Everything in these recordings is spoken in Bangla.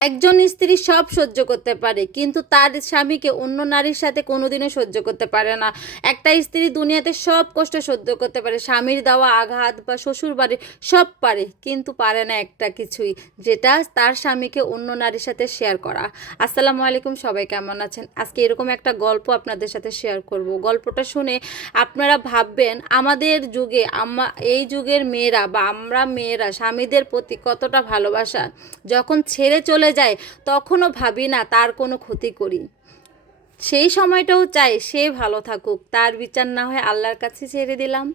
একজন স্ত্রী সব সহ্য করতে পারে, কিন্তু তার স্বামীকে অন্য নারীর সাথে কোনোদিনও সহ্য করতে পারে না। একটা স্ত্রী দুনিয়াতে সব কষ্ট সহ্য করতে পারে, স্বামীর দেওয়া আঘাত বা শ্বশুর বাড়ি সব পারে, কিন্তু পারে না একটা কিছুই, যেটা তার স্বামীকে অন্য নারীর সাথে শেয়ার করা। আসসালামু আলাইকুম, সবাই কেমন আছেন? আজকে এরকম একটা গল্প আপনাদের সাথে শেয়ার করব। গল্পটা শুনে আপনারা ভাববেন, আমাদের যুগে আমা এই যুগের মেয়েরা বা আমরা মেয়েরা স্বামীদের প্রতি কতটা ভালোবাসা। যখন ছেড়ে চলে যায়, তখনও ভাবি না তার কোনো ক্ষতি করি। সেই সময়টাও চাই সে ভালো থাকুক, তার বিচার না হয় আল্লাহর কাছে ছেড়ে দিলাম।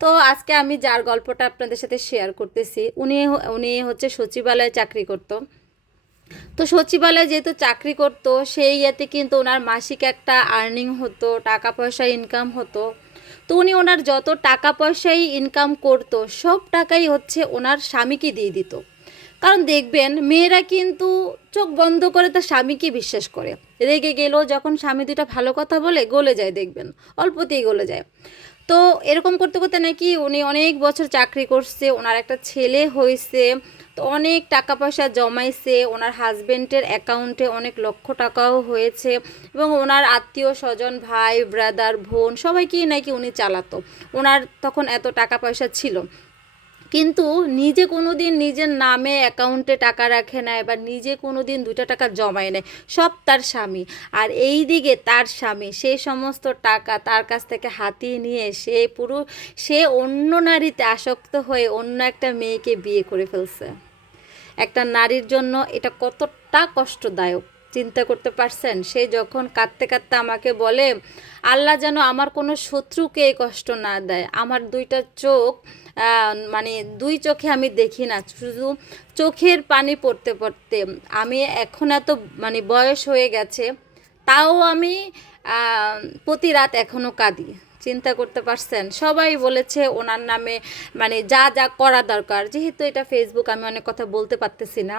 তো আজকে আমি যার গল্পটা আপনাদের সাথে শেয়ার করতেছি, উনি উনি হচ্ছে সচিবালয়ে চাকরি করতো। তো সচিবালয়ে যেহেতু চাকরি করতো, সেই ইয়েতে কিন্তু ওনার মাসিক একটা আর্নিং হতো টাকা পয়সা ইনকাম হতো। তো উনি ওনার যত টাকা পয়সাই ইনকাম করতো, সব টাকাই হচ্ছে ওনার স্বামীকে দিয়ে দিত। কারণ দেখবেন, মেয়েরা কিন্তু চোখ বন্ধ করে তার স্বামীকে বিশ্বাস করে। রেগে গেলেও যখন স্বামী দুটা ভালো কথা বলে, গলে যায় দেখবেন, অল্পতেই গলে যায়। তো এরকম করতে করতে নাকি উনি অনেক বছর চাকরি করছে, ওনার একটা ছেলে হয়েছে, তো অনেক টাকা পয়সা জমাইছে, ওনার হাজবেন্ডের অ্যাকাউন্টে অনেক লক্ষ টাকাও হয়েছে এবং ওনার আত্মীয় স্বজন, ভাই, ব্রাদার, বোন সবাইকেই নাকি উনি চালাতো। ওনার তখন এত টাকা পয়সা ছিল। কিন্তু নিজে কোনো দিন নিজের নামে অ্যাকাউন্টে টাকা রাখে নেয় বা নিজে কোনো দিন দুটো টাকা জমায় নেয়। সব তার স্বামী। আর এই দিকে তার স্বামী, সে সমস্ত টাকা তার কাছ থেকে হাতিয়ে নিয়ে সে পুরো, সে অন্য নারীতে আসক্ত হয়ে অন্য একটা মেয়েকে বিয়ে করে ফেলছে। একটা নারীর জন্য এটা কতটা কষ্টদায়ক। চিন্তা করতে পারছেন? সে যখন কাঁদতে কাঁদতে আমাকে বলে, আল্লাহ যেন আমার কোনো শত্রুকে কষ্ট না দেয়। আমার দুইটা চোখ মানে দুই চোখে আমি দেখি না। শুধু চোখের পানি পড়তে পড়তে আমি এখন এত মানে বয়স হয়ে গেছে, তাও আমি প্রতি রাত এখনও কাঁদি। চিন্তা করতে পারছেন? সবাই বলেছে ওনার নামে মানে যা যা করা দরকার। যেহেতু এটা ফেসবুক আমি অনেক কথা বলতে পারতেছি না।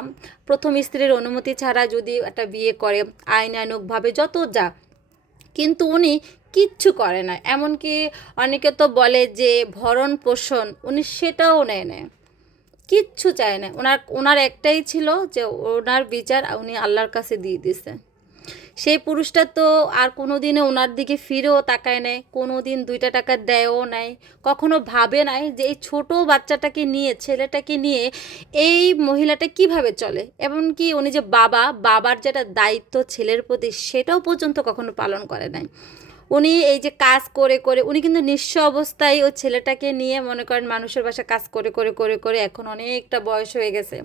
প্রথম স্ত্রীর অনুমতি ছাড়া যদি একটা বিয়ে করে আইন আইনানুকভাবে যত যা, কিন্তু উনি কিচ্ছু করে না। এমনকি অনেকে তো বলে যে ভরণ পোষণ, উনি সেটাও নেয় নেয় কিচ্ছু চায় না। ওনার ওনার একটাই ছিল যে ওনার বিচার উনি আল্লাহর কাছে দিয়ে দিছে সেই পুরুষটা তো আর কোনো দিনে ওনার দিকে ফিরেও তাকায় নেয় কোনো দিন দুইটা টাকা দেয়ও নাই, কখনো ভাবে নাই যে এই ছোটো বাচ্চাটাকে নিয়ে, ছেলেটাকে নিয়ে এই মহিলাটা কীভাবে চলে? এমনকি উনি যে বাবা, বাবার যেটা দায়িত্ব ছেলের প্রতি সেটাও পর্যন্ত কখনো পালন করে নাই। উনি এই যে কাজ করে করে, উনি কিন্তু নিঃস্ব অবস্থায় ও ছেলেটাকে নিয়ে মনে করেন মানুষের বাসা কাজ করে করে করে করে এখন অনেকটা বয়স হয়ে গেছে।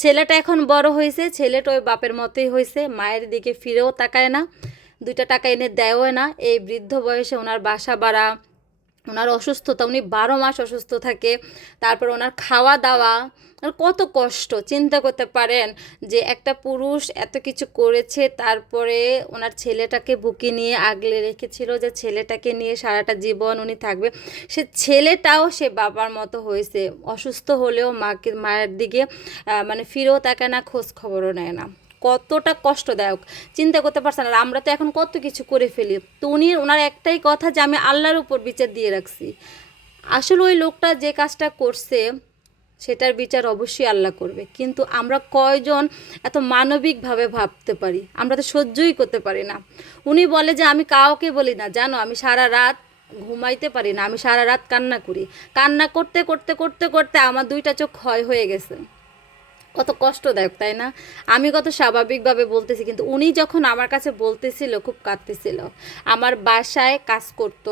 ছেলেটা এখন বড় হয়েছে ছেলেটা ওই বাপের মতোই হয়েছে, মায়ের দিকে ফিরেও তাকায় না, দুইটা টাকা এনে দেয়ও না। এই বৃদ্ধ বয়সে ওনার বাসা বাড়া ওনার অসুস্থতা, উনি বারো মাস অসুস্থ থাকে, তারপর ওনার খাওয়া দাওয়া আর কত কষ্ট, চিন্তা করতে পারেন যে একটা পুরুষ এত কিছু করেছে, তারপরে ওনার ছেলেটাকে বুকে নিয়ে আগলে রেখেছিল যে ছেলেটাকে নিয়ে সারাটা জীবন উনি থাকবে। সে ছেলেটাও সে বাবার মতো হয়েছে, অসুস্থ হলেও মাকে, মায়ের দিকে মানে ফিরেও তাকে না, খোঁজ খবরও নেয় না। কতটা কষ্টদায়ক। চিন্তা করতে পারছেন আর আমরা তো এখন কত কিছু করে ফেলি। তো উনি ওনার একটাই কথা যে আমি আল্লাহর উপর বিচার দিয়ে রাখছি। আসলে ওই লোকটা যে কাজটা করছে, সেটার বিচার অবশ্যই আল্লাহ করবে। কিন্তু আমরা কয়জন এত মানবিকভাবে ভাবতে পারি? আমরা তো সহ্যই করতে পারি না। উনি বলে যে, আমি কাউকে বলি না, জানো, আমি সারা রাত ঘুমাইতে পারি না, আমি সারা রাত কান্না করি। কান্না করতে করতে করতে করতে আমার দুইটা চোখ ক্ষয় হয়ে গেছে। কত কষ্টদায়ক, তাই না? আমি কত স্বাভাবিকভাবে বলতেছি, কিন্তু উনি যখন আমার কাছে বলতেছিল, খুব কাঁদতেছিল। আমার বাসায় কাজ করত,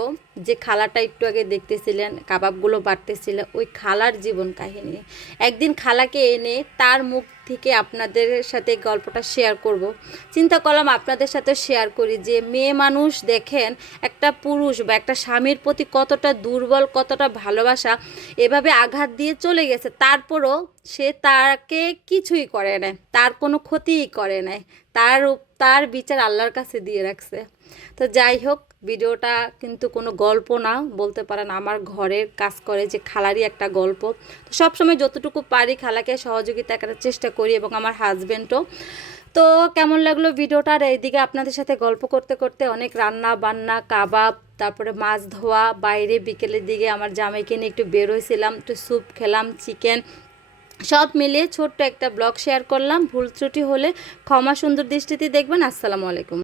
যে খালাটা একটু আগে দেখতেছিলেন, কাবাবগুলো বাড়তেছিল, ওই খালার জীবন কাহিনী। একদিন খালাকে এনে তার মুখ থেকে আপনাদের সাথে গল্পটা শেয়ার করব। চিন্তা করলাম আপনাদের সাথে শেয়ার করি যে মেয়ে মানুষ দেখেন, একটা পুরুষ বা একটা স্বামীর প্রতি কতটা দুর্বল, কতটা ভালোবাসা, এভাবে আঘাত দিয়ে চলে গেছে, তারপরও সে তাকে কিছুই করে না তার কোনো ক্ষতিই করে নাই, তার তার বিচার আল্লাহর কাছে দিয়ে রাখছে তো যাই হোক ভিডিওটা কিন্তু কোনো গল্প না, বলতে পারেন আমার ঘরের কাজ করে যে খালারই একটা গল্প। তো সবসময় যতটুকু পারি খালাকে সহযোগিতা করার চেষ্টা করি এবং আমার হাজব্যান্ডও তো কেমন লাগল ভিডিওটা? আর এইদিকে আপনাদের সাথে গল্প করতে করতে অনেক রান্না বান্না কাবাব, তারপরে মাছ ধোয়া, বাইরে বিকেলের দিকে আমার জামাইকে নিয়ে একটু বের হয়েছিলাম, একটু স্যুপ খেলাম চিকেন সব মিলিয়ে ছোট্ট একটা ব্লগ শেয়ার করলাম। ভুল ত্রুটি হলে ক্ষমা সুন্দর দৃষ্টিতে দেখবেন। আসসালামু আলাইকুম।